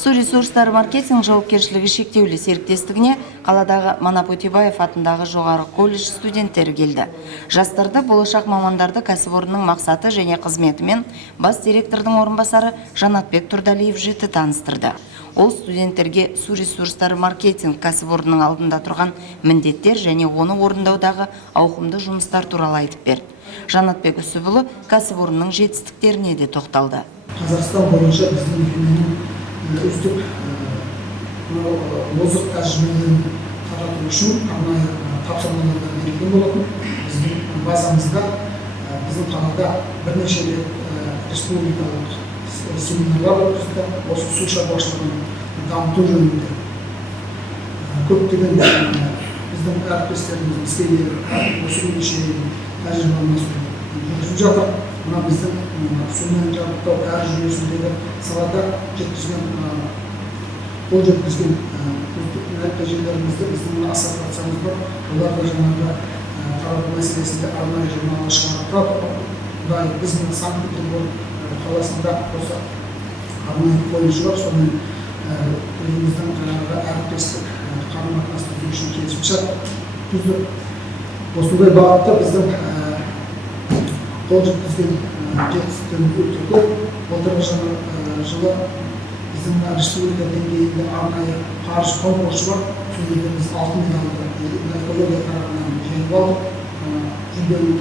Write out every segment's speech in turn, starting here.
Су ресурстары маркетинг жауапкершілігі шектеулі серіктестігіне қаладағы Манап Өтебаев атындағы жоғары колледж студенттері келді. Жастарды болашақ мамандарды кәсіпорынның мақсаты және қызметімен бас директордың орынбасары Жанатбек Тұрдалиев жіті таныстырды. Ол студенттерге су ресурстары маркетинг кәсіпорынның алдында тұрған міндеттер және оны орындаудағы ауқымды жұмыстар туралы айтып берді. Жанатбек Үсіпұлы кәсіпорынның жетістіктеріне де тоқталды. Қазақстан бойынша біздің үздік озық тәжірибелерін тарату үшін арнайы тапсырмалар берілген болатын. Біздің базамызда біздің қалада бірнеше рет республикалық семинарлар өткізді. Осы су шаруашылығын дамыту жөнінде көптеген біздің әріптестеріміз бізге келіп осы күнге шейін тәжірибе алмасуды жүргізіп жатыр. Мына біздің сумен жабдықтау әр жүйесіндегі салада қол жеткізген нәтижелерімізді біздің ассоциациямыз бар. Олар да жаңағы тарату мәселесінде арнайы журнал шығарып тұрады. Біз мына Санкт-Петербург қаласында осы арнайы колледж бар, сонымен еліміздің жаңағы әріптестік қарым-қатынасты түзу үшін келісімшарт түзді. Осындай бағытта біздің қол жеткізген жетістіктеріміз өте көп. Былтырғы жылы біздің республика деңгейінде арнайы қаржы конкурсы бар. Сонда біз алтын медальді экология тарапынан жеңіп алдық. жүлделі.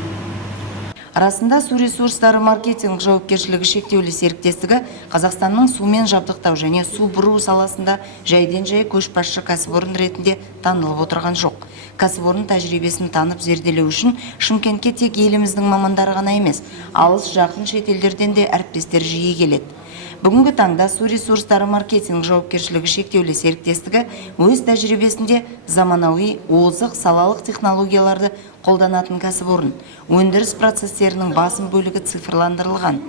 Арасында су ресурстары маркетинг жауапкершілігі шектеулі серіктестігі Қазақстанның сумен жабдықтау және су бұру саласында жайден-жай көшбасшы кәсіпорын ретінде танылып отырған жоқ. Кәсіпорын тәжірибесін танып зерделеу үшін Шымкентке тек еліміздің мамандары ғана емес, алыс жақын шетелдерден де әріптестер жиі келеді. Бүгінгі таңда су ресурстары маркетинг жауапкершілігі шектеулі серіктестігі өз тәжірибесінде заманауи озық салалық технологияларды қолданатын кәсіпорын. Өндіріс процестерінің басым бөлігі цифрландырылған.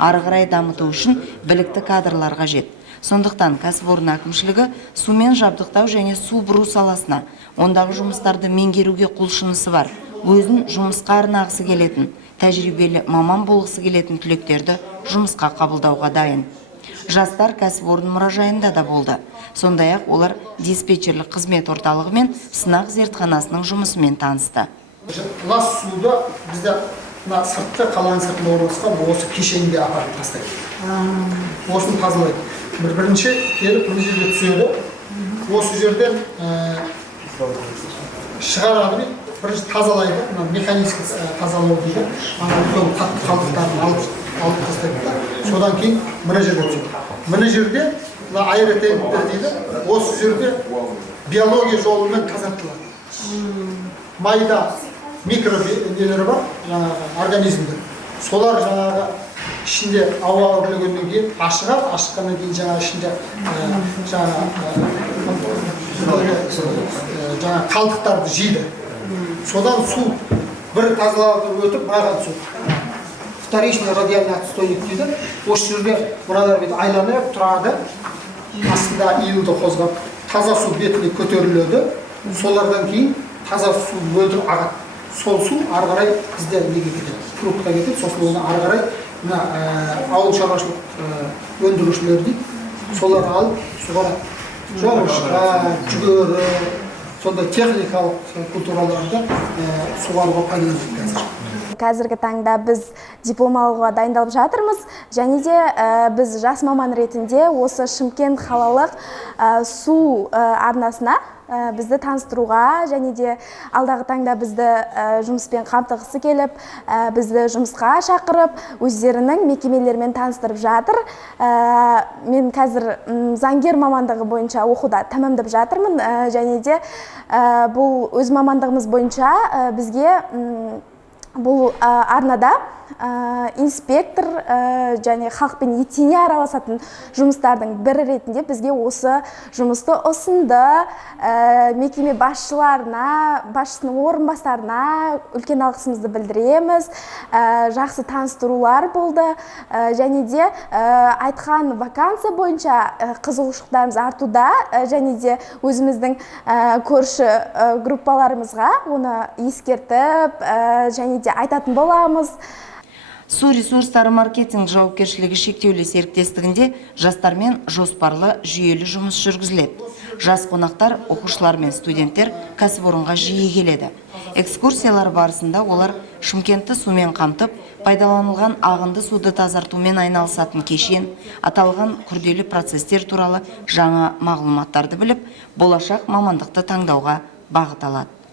Ары қарай дамыту үшін білікті кадрлар қажет. Сондықтан кәсіпорын әкімшілігі сумен жабдықтау және су бұру саласына, ондағы жұмыстарды меңгеруге құлшынысы бар. Өзін жұмысқа арнағысы келетін, тәжірибелі маман болғысы келетін түлектерді жұмысқа қабылдауға дайын. Жастар кәсіпорын мұражайында да болды. Сондай-ақ олар диспетчерлік қызмет орталығы мен сынақ зертханасының жұмысымен танысты. Лас суды бізде сыртқы қаланың сыртында орналасқан осы кешенге апарып тастайды. Осыны тазалайды. Бірінші келіп мына жерге түседі. Осы жерден шығарады, бірінші тазалайды. Механизм тазалау дейді. Қатты қалдықтарын алып тастайды. Содан кейін мына жерге түседі. Мына жерде аэротенктер дейді. Осы жерде биология жолымен тазартылады. Майда микронелері бар, организмдер. Солар жаңағы ішінде ауа үрлегеннен кейін ашығады, ашыққаннан кейін жаңағы ішінде жаңағы қалдықтарды жейді. Содан су бір тазалаудан өтіп мынаған түседі. Вторичный радиальный отстойник дейді. Осы жерде мыналар бет айланып тұрады. Астында иілді қозғап, таза су бетіне көтеріледі. Солардан кейін таза су мөлдір ағады. Сол су ары қарай бізде неге кетеді, трубка кетеді. Сосын оны ары қарай ауыл шаруашылық өндірушілер дейді. Солар алып суғарады. Жоңышқа, жүгері, сондай техникалық культураларды суғаруға пайдаланады қазір. Қазіргі таңда біз диплом алуға дайындалып жатырмыз, және де біз жас маман ретінде осы Шымкент қалалық су арнасына бізді таныстыруға, және де алдағы таңда бізді жұмыспен қамтығысы келіп, бізді жұмысқа шақырып, өздерінің мекемелерімен таныстырып жатыр. Мен қазір заңгер мамандығы бойынша оқуда тәмамдап жатырмын, және де бұл өз мамандығымыз бойынша бізге бұл арнада инспектор және халықпен етене араласатын жұмыстардың бірі ретінде бізге осы жұмысты ұсынды. Мекеме басшыларына, басшысының орынбасарына үлкен алғысымызды білдіреміз. Жақсы таныстырулар болды, және де айтқан вакансия бойынша қызығушылықтарымыз артуда, және де өзіміздің көрші группаларымызға оны ескертіп, және де айтатын боламыз. Су ресурстары маркетинг жауапкершілігі шектеулі серіктестігінде жастармен жоспарлы жүйелі жұмыс жүргізіледі. Жас қонақтар, оқушылар мен студенттер кәсіпорынға жиі келеді. Экскурсиялар барысында олар Шымкентті сумен қамтып, пайдаланылған ағынды суды тазартумен айналысатын кешен, аталған күрделі процестер туралы жаңа мағлұматтарды біліп, болашақ мамандықты таңдауға бағыт алады.